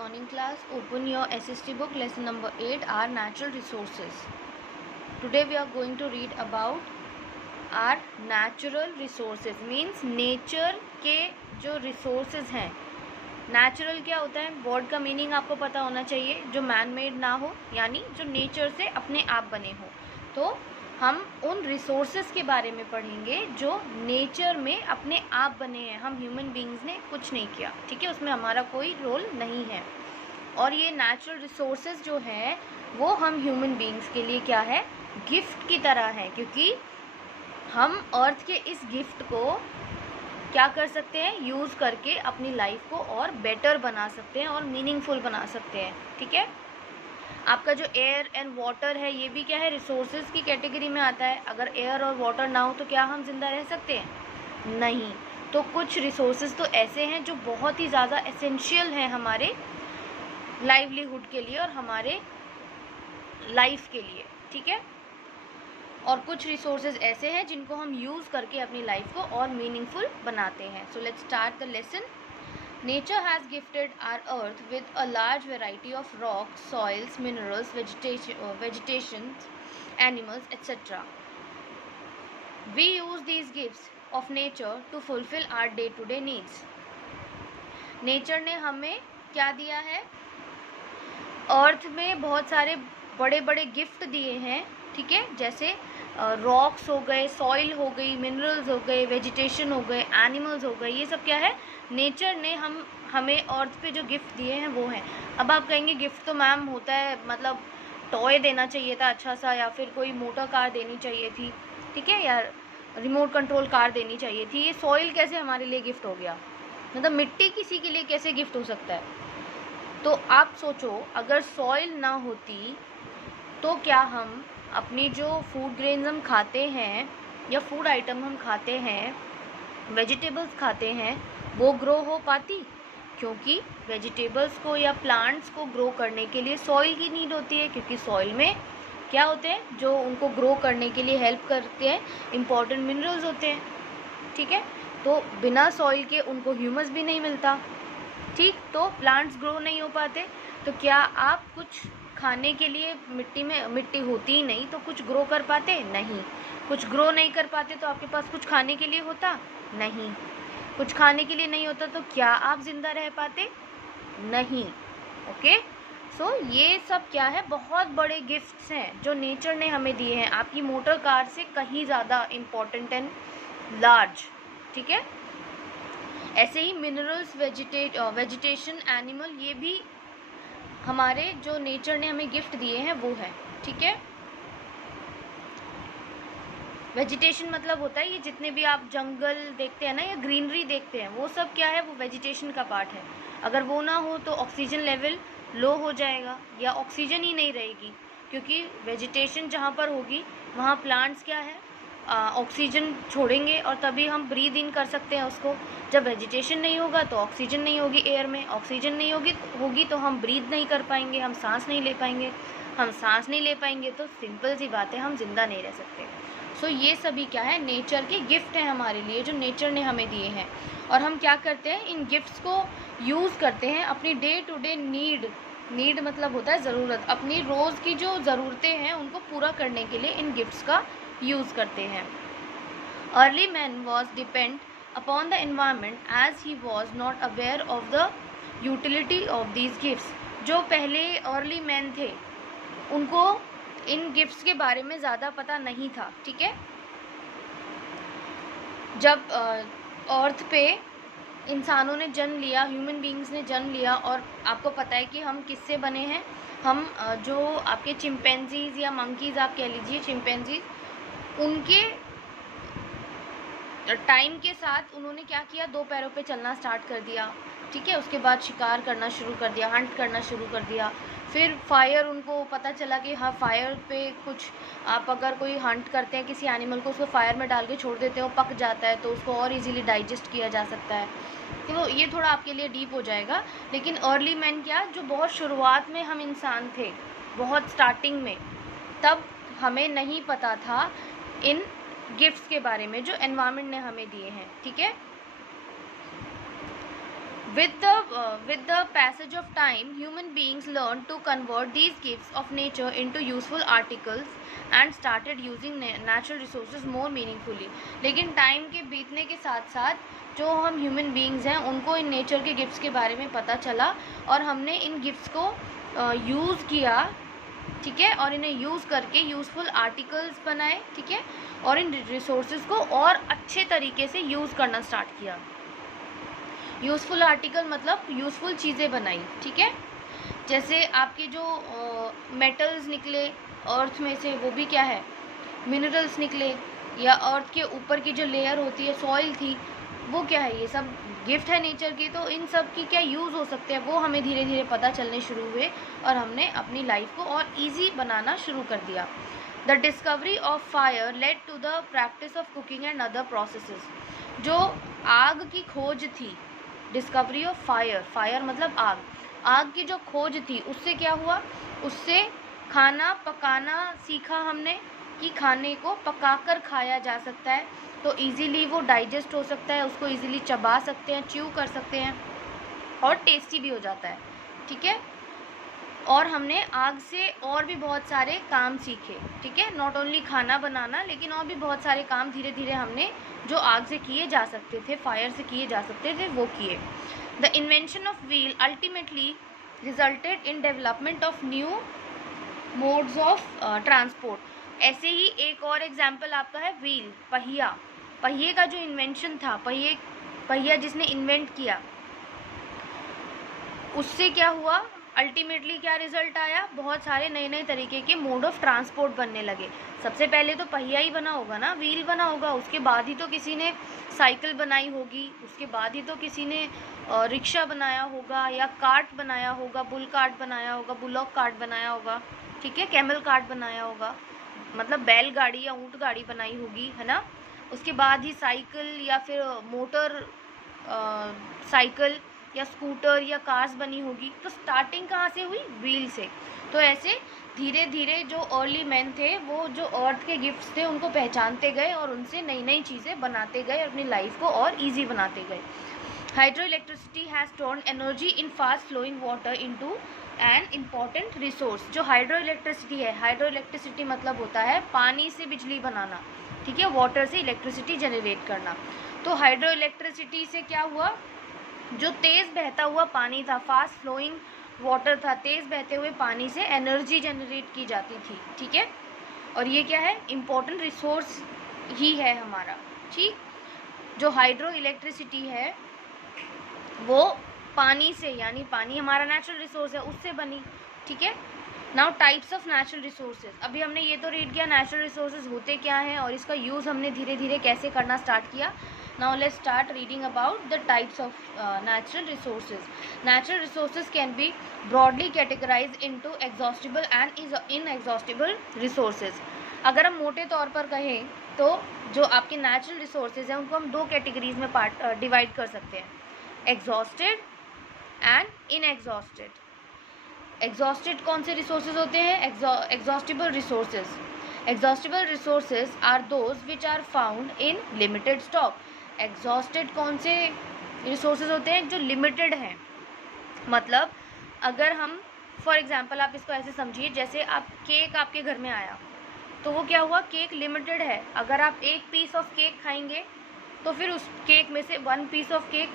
morning class. Open your SST book, lesson number 8, our natural resources. Today we are going to read about our natural resources. Means nature के जो resources हैं. Natural क्या होता है? Word का meaning आपको पता होना चाहिए, जो मैन मेड ना हो, यानी जो नेचर से अपने आप बने हो. तो हम उन रिसोर्सेज के बारे में पढ़ेंगे जो नेचर में अपने आप बने हैं. हम ह्यूमन बींग्स ने कुछ नहीं किया, ठीक है, उसमें हमारा कोई रोल नहीं है. और ये नेचुरल रिसोर्सेज जो है वो हम ह्यूमन बींग्स के लिए क्या है, गिफ्ट की तरह है, क्योंकि हम अर्थ के इस गिफ्ट को क्या कर सकते हैं, यूज़ करके अपनी लाइफ को और बेटर बना सकते हैं और मीनिंगफुल बना सकते हैं. ठीक है, आपका जो एयर एंड वाटर है ये भी क्या है, रिसोर्सेज की कैटेगरी में आता है. अगर एयर और वाटर ना हो तो क्या हम जिंदा रह सकते हैं? नहीं. तो कुछ रिसोर्सेज तो ऐसे हैं जो बहुत ही ज़्यादा एसेंशियल हैं हमारे लाइवलीहुड के लिए और हमारे लाइफ के लिए. ठीक है, और कुछ रिसोर्सेज ऐसे हैं जिनको हम यूज़ करके अपनी लाइफ को और मीनिंगफुल बनाते हैं. So let's start the lesson. Nature has gifted our earth with a large variety of rocks, soils, minerals, vegetation, animals, etc. We use these gifts of nature to fulfill our day-to-day needs. Nature ने हमें क्या दिया है? अर्थ में बहुत सारे बड़े बड़े गिफ्ट दिए हैं. ठीक है, जैसे रॉक्स हो गए, सॉइल हो गई, मिनरल्स हो गए, वेजिटेशन हो गए, एनिमल्स हो गए. ये सब क्या है, नेचर ने हमें अर्थ पे जो गिफ्ट दिए हैं वो हैं. अब आप कहेंगे गिफ्ट तो मैम होता है, मतलब टॉय देना चाहिए था अच्छा सा, या फिर कोई मोटर कार देनी चाहिए थी, ठीक है, या रिमोट कंट्रोल कार देनी चाहिए थी. ये सॉइल कैसे हमारे लिए गिफ्ट हो गया? मतलब मिट्टी किसी के लिए कैसे गिफ्ट हो सकता है? तो आप सोचो, अगर सॉइल ना होती तो क्या हम अपनी जो फूड ग्रेन्स हम खाते हैं या फूड आइटम हम खाते हैं, वेजिटेबल्स खाते हैं, वो ग्रो हो पाती? क्योंकि वेजिटेबल्स को या प्लांट्स को ग्रो करने के लिए सॉइल की नीड होती है, क्योंकि सॉइल में क्या होते हैं जो उनको ग्रो करने के लिए हेल्प करते हैं, इम्पॉर्टेंट मिनरल्स होते हैं. ठीक है, तो बिना सॉइल के उनको ह्यूमस भी नहीं मिलता. ठीक, तो प्लांट्स ग्रो नहीं हो पाते. तो क्या आप कुछ खाने के लिए मिट्टी होती ही नहीं तो कुछ ग्रो कर पाते? नहीं. कुछ ग्रो नहीं कर पाते तो आपके पास कुछ खाने के लिए होता? नहीं. कुछ खाने के लिए नहीं होता तो क्या आप जिंदा रह पाते? नहीं. ओके, सो ये सब क्या है, बहुत बड़े गिफ्ट्स हैं जो नेचर ने हमें दिए हैं, आपकी मोटर कार से कहीं ज़्यादा इम्पोर्टेंट एंड लार्ज. ठीक है, ऐसे ही मिनरल्स, वेजिटेशन, एनिमल, ये भी हमारे जो नेचर ने हमें गिफ्ट दिए हैं वो है. ठीक है, वेजिटेशन मतलब होता है ये जितने भी आप जंगल देखते हैं ना या ग्रीनरी देखते हैं, वो सब क्या है, वो वेजिटेशन का पार्ट है. अगर वो ना हो तो ऑक्सीजन लेवल लो हो जाएगा या ऑक्सीजन ही नहीं रहेगी, क्योंकि वेजिटेशन जहाँ पर होगी वहाँ प्लांट्स क्या है, ऑक्सीजन छोड़ेंगे और तभी हम ब्रीद इन कर सकते हैं उसको. जब वेजिटेशन नहीं होगा तो ऑक्सीजन नहीं होगी एयर में, ऑक्सीजन नहीं होगी तो हम ब्रीद नहीं कर पाएंगे, हम सांस नहीं ले पाएंगे. हम सांस नहीं ले पाएंगे तो सिंपल सी बात है, हम जिंदा नहीं रह सकते. सो ये सभी क्या है, नेचर के गिफ्ट हैं हमारे लिए जो नेचर ने हमें दिए हैं. और हम क्या करते हैं, इन गिफ्ट्स को यूज़ करते हैं अपनी डे टू डे नीड मतलब होता है ज़रूरत, अपनी रोज़ की जो ज़रूरतें हैं उनको पूरा करने के लिए इन गिफ्ट्स का यूज़ करते हैं. Early man was depend upon the environment as he was not aware of the utility of these gifts. जो पहले अर्ली मैन थे उनको इन गिफ्ट्स के बारे में ज़्यादा पता नहीं था. ठीक है, जब अर्थ पे इंसानों ने जन्म लिया, ह्यूमन बींग्स ने जन्म लिया, और आपको पता है कि हम किससे बने हैं, हम जो आपके चिंपैंजीज या मंकीज़ आप कह लीजिए, चिंपैंजीज, उनके टाइम के साथ उन्होंने क्या किया, दो पैरों पे चलना स्टार्ट कर दिया. ठीक है, उसके बाद शिकार करना शुरू कर दिया, हंट करना शुरू कर दिया. फिर फायर, उनको पता चला कि हाँ फायर पे कुछ, आप अगर कोई हंट करते हैं किसी एनिमल को, उसको फायर में डाल के छोड़ देते हैं, वो पक जाता है तो उसको और इजीली डाइजेस्ट किया जा सकता है. तो ये थोड़ा आपके लिए डीप हो जाएगा. लेकिन अर्ली मैन क्या, जो बहुत शुरुआत में हम इंसान थे, बहुत स्टार्टिंग में, तब हमें नहीं पता था इन गिफ्ट्स के बारे में जो एनवायरनमेंट ने हमें दिए हैं. ठीक है, With the passage of time, human beings learned to convert these gifts of nature into useful articles and started using natural resources more meaningfully. लेकिन टाइम के बीतने के साथ साथ जो हम ह्यूमन बींग्स हैं उनको इन नेचर के गिफ्ट्स के बारे में पता चला और हमने इन गिफ्ट्स को यूज़ किया, ठीक है, और इन्हें यूज़ करके यूज़फुल आर्टिकल्स बनाए, ठीक है, और इन रिसोर्सेज को और अच्छे तरीके से यूज़ करना स्टार्ट किया। यूज़फुल आर्टिकल मतलब यूज़फुल चीज़ें बनाई, ठीक है, जैसे आपके जो मेटल्स निकले अर्थ में से, वो भी क्या है, मिनरल्स निकले, या अर्थ के ऊपर की जो लेयर होती है, सॉइल थी, वो क्या है, ये सब गिफ्ट है नेचर की। तो इन सब की क्या यूज़ हो सकते हैं वो हमें धीरे धीरे पता चलने शुरू हुए और हमने अपनी लाइफ को और ईजी बनाना शुरू कर दिया। The discovery of fire led to the practice of cooking and other processes. जो आग की खोज थी, डिस्कवरी ऑफ फायर, फायर मतलब आग, आग की जो खोज थी उससे क्या हुआ, उससे खाना पकाना सीखा हमने कि खाने को पकाकर खाया जा सकता है, तो इजीली वो डाइजेस्ट हो सकता है, उसको इजीली चबा सकते हैं, च्यू कर सकते हैं और टेस्टी भी हो जाता है, ठीक है। और हमने आग से और भी बहुत सारे काम सीखे, ठीक है, नॉट ओनली खाना बनाना, लेकिन और भी बहुत सारे काम धीरे धीरे हमने जो आग से किए जा सकते थे, फायर से किए जा सकते थे, वो किए। The invention of wheel ultimately resulted in development of new modes of transport. ऐसे ही एक और एग्जाम्पल आपका है व्हील, पहिया, पहिए का जो इन्वेंशन था, पहिया जिसने इन्वेंट किया, उससे क्या हुआ, अल्टीमेटली क्या रिजल्ट आया, बहुत सारे नए नए तरीके के मोड ऑफ ट्रांसपोर्ट बनने लगे। सबसे पहले तो पहिया ही बना होगा ना, व्हील बना होगा, उसके बाद ही तो किसी ने साइकिल बनाई होगी, उसके बाद ही तो किसी ने रिक्शा बनाया होगा या कार्ट बनाया होगा, बुल कार्ट बनाया होगा, बुलॉक कार्ट बनाया होगा, ठीक है, कैमल कार्ट बनाया होगा, मतलब बैलगाड़ी या ऊँट गाड़ी बनाई होगी, है ना। उसके बाद ही साइकिल या फिर मोटर साइकिल या स्कूटर या कार्स बनी होगी। तो स्टार्टिंग कहाँ से हुई, व्हील से। तो ऐसे धीरे धीरे जो अर्ली मैन थे वो जो अर्थ के गिफ्ट्स थे उनको पहचानते गए और उनसे नई नई चीज़ें बनाते गए, अपनी लाइफ को और ईजी बनाते गए। Hydro electricity has turned energy in fast flowing water into an important resource. जो हाइड्रो इलेक्ट्रिसिटी है, हाइड्रो इलेक्ट्रिसिटी मतलब होता है पानी से बिजली बनाना, ठीक है, वाटर से इलेक्ट्रिसिटी जनरेट करना। तो हाइड्रो इलेक्ट्रिसिटी से क्या हुआ, जो तेज़ बहता हुआ पानी था, फास्ट फ्लोइंग वाटर था, तेज़ बहते हुए पानी से एनर्जी जनरेट की जाती थी, ठीक है, और ये क्या है, इम्पोर्टेंट रिसोर्स ही है हमारा, ठीक। जो हाइड्रो इलेक्ट्रिसिटी है वो पानी से, यानी पानी हमारा नेचुरल रिसोर्स है, उससे बनी, ठीक है। Now types of natural resources. अभी हमने ये तो रीड किया नेचुरल रिसोर्सेज होते क्या हैं और इसका यूज़ हमने धीरे धीरे कैसे करना स्टार्ट किया। Now let's start reading about the types of natural resources. Natural resources can be broadly categorized into exhaustible and inexhaustible resources. अगर हम मोटे तौर पर कहें तो जो आपके नेचुरल रिसोर्सेज हैं उनको हम दो कैटेगरीज में डिवाइड कर सकते हैं, एग्जॉस्टेड एंड इनएग्जॉस्टेड। एग्जॉस्टेड कौन से रिसोर्सेज होते हैं, exhaustible resources. Exhaustible resources are those which are found in limited stock. Exhausted कौन से रिसोर्सेज होते हैं, जो लिमिटेड हैं, मतलब अगर हम फॉर एग्जांपल आप इसको ऐसे समझिए, जैसे आप केक आपके घर में आया तो वो क्या हुआ, केक लिमिटेड है, अगर आप एक पीस ऑफ केक खाएंगे तो फिर उस केक में से वन पीस ऑफ केक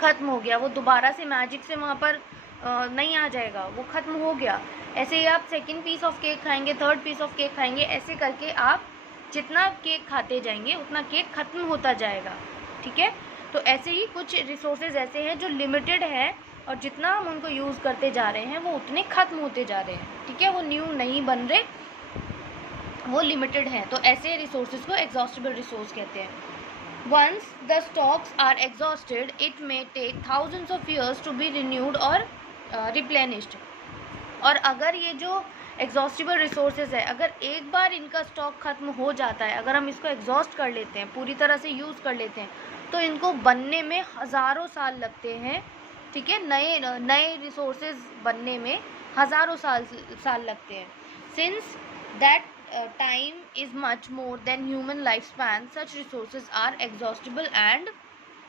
ख़त्म हो गया, वो दोबारा से मैजिक से वहाँ पर नहीं आ जाएगा, वो ख़त्म हो गया। ऐसे ही आप सेकेंड पीस ऑफ केक खाएंगे, थर्ड पीस ऑफ केक खाएंगे, ऐसे करके आप जितना केक खाते जाएंगे उतना केक ख़त्म होता जाएगा, ठीक है। तो ऐसे ही कुछ रिसोर्सेज ऐसे हैं जो लिमिटेड है और जितना हम उनको यूज़ करते जा रहे हैं वो उतने ख़त्म होते जा रहे हैं, ठीक है, वो न्यू नहीं बन रहे, वो लिमिटेड हैं। तो ऐसे रिसोर्सेज को एग्जॉस्टिबल रिसोर्स कहते हैं। Once the stocks are exhausted, it may take thousands of years to be renewed और replenished। और अगर ये जो एग्जॉस्टिबल रिसोर्सेज है, अगर एक बार इनका स्टॉक ख़त्म हो जाता है, अगर हम इसको एग्जॉस्ट कर लेते हैं, पूरी तरह से यूज़ कर लेते हैं, तो इनको बनने में हज़ारों साल लगते हैं, ठीक है, नए रिसोर्सेज बनने में हज़ारों साल लगते हैं। Since that time is much more than human lifespan, such resources are exhaustible and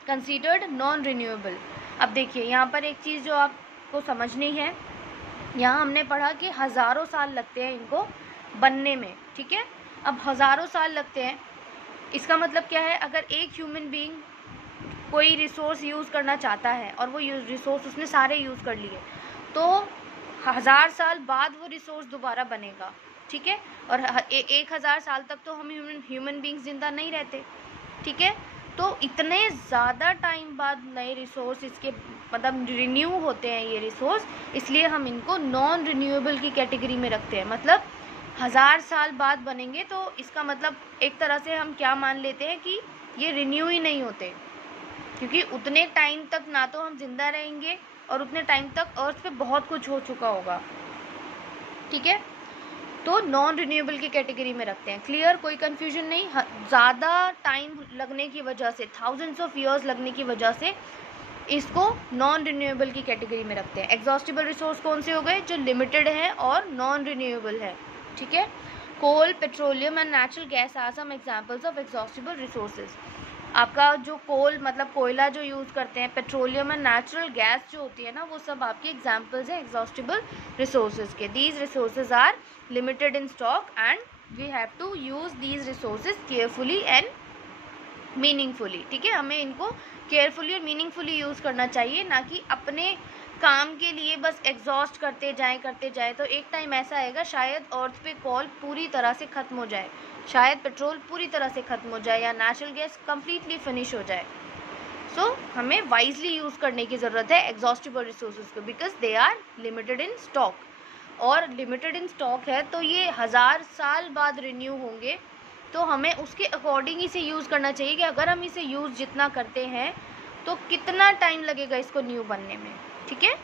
considered non renewable. अब देखिए यहाँ पर एक चीज़ जो आपको समझनी है, यहाँ हमने पढ़ा कि हज़ारों साल लगते हैं इनको बनने में, ठीक है। अब हज़ारों साल लगते हैं, इसका मतलब क्या है, अगर एक ह्यूमन बीइंग कोई रिसोर्स यूज़ करना चाहता है और वो रिसोर्स उसने सारे यूज़ कर लिए, तो 1000 साल बाद वो रिसोर्स दोबारा बनेगा, ठीक है। और 1000 साल तक तो हम ह्यूमन बीइंग्स जिंदा नहीं रहते, ठीक है। तो इतने ज़्यादा टाइम बाद नए रिसोर्स इसके मतलब रिन्यू होते हैं ये रिसोर्स, इसलिए हम इनको नॉन रिन्यूएबल की कैटेगरी में रखते हैं। मतलब 1000 साल बाद बनेंगे तो इसका मतलब एक तरह से हम क्या मान लेते हैं कि ये रिन्यू ही नहीं होते, क्योंकि उतने टाइम तक ना तो हम जिंदा रहेंगे और उतने टाइम तक अर्थ पे बहुत कुछ हो चुका होगा, ठीक है। तो नॉन रिन्यूएबल की कैटेगरी में रखते हैं। क्लियर, कोई कंफ्यूजन नहीं। ज़्यादा टाइम लगने की वजह से, थाउजेंड्स ऑफ ईयर्स लगने की वजह से इसको नॉन रिन्यूएबल की कैटेगरी में रखते हैं। एग्जॉस्टिबल रिसोर्स कौन से हो गए, जो लिमिटेड है और नॉन रिन्यूएबल है, ठीक है। Coal, petroleum and natural gas are some examples of exhaustible resources. आपका जो कोल मतलब कोयला जो यूज़ करते हैं, पेट्रोलियम एंड नेचुरल गैस जो होती है ना, वो सब आपके एग्जांपल्स हैं एग्जॉस्टिबल रिसोर्सेज के। These resources are limited in stock and we have to use these resources carefully and meaningfully, ठीक है। हमें इनको केयरफुली और मीनिंगफुली यूज़ करना चाहिए, ना कि अपने काम के लिए बस एग्जॉस्ट करते जाएं। तो एक टाइम ऐसा आएगा शायद अर्थ पे कोल पूरी तरह से ख़त्म हो जाए, शायद पेट्रोल पूरी तरह से ख़त्म हो जाए या नेचुरल गैस कम्प्लीटली फिनिश हो जाए। सो हमें वाइजली यूज़ करने की ज़रूरत है एग्जॉस्टिबल रिसोर्सेज को, because they are limited in stock. और लिमिटेड इन स्टॉक है तो ये 1000 साल बाद रिन्यू होंगे, तो हमें उसके अकॉर्डिंग इसे यूज़ करना चाहिए कि अगर हम इसे यूज़ जितना करते हैं तो कितना टाइम लगेगा इसको न्यू बनने में, ठीक है।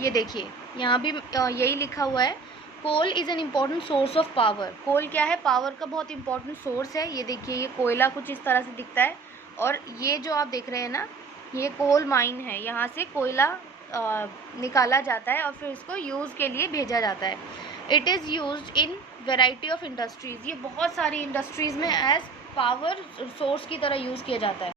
ये देखिए यहाँ भी यही लिखा हुआ है, coal is an important source of power. Coal क्या है, पावर का बहुत इंपॉर्टेंट सोर्स है। ये देखिए ये कोयला कुछ इस तरह से दिखता है, और ये जो आप देख रहे हैं ना, ये कोल माइन है, यहाँ से कोयला निकाला जाता है और फिर इसको यूज़ के लिए भेजा जाता है। It is used in variety of industries, ये बहुत सारी इंडस्ट्रीज़ में एज पावर सोर्स की तरह यूज़ किया जाता है।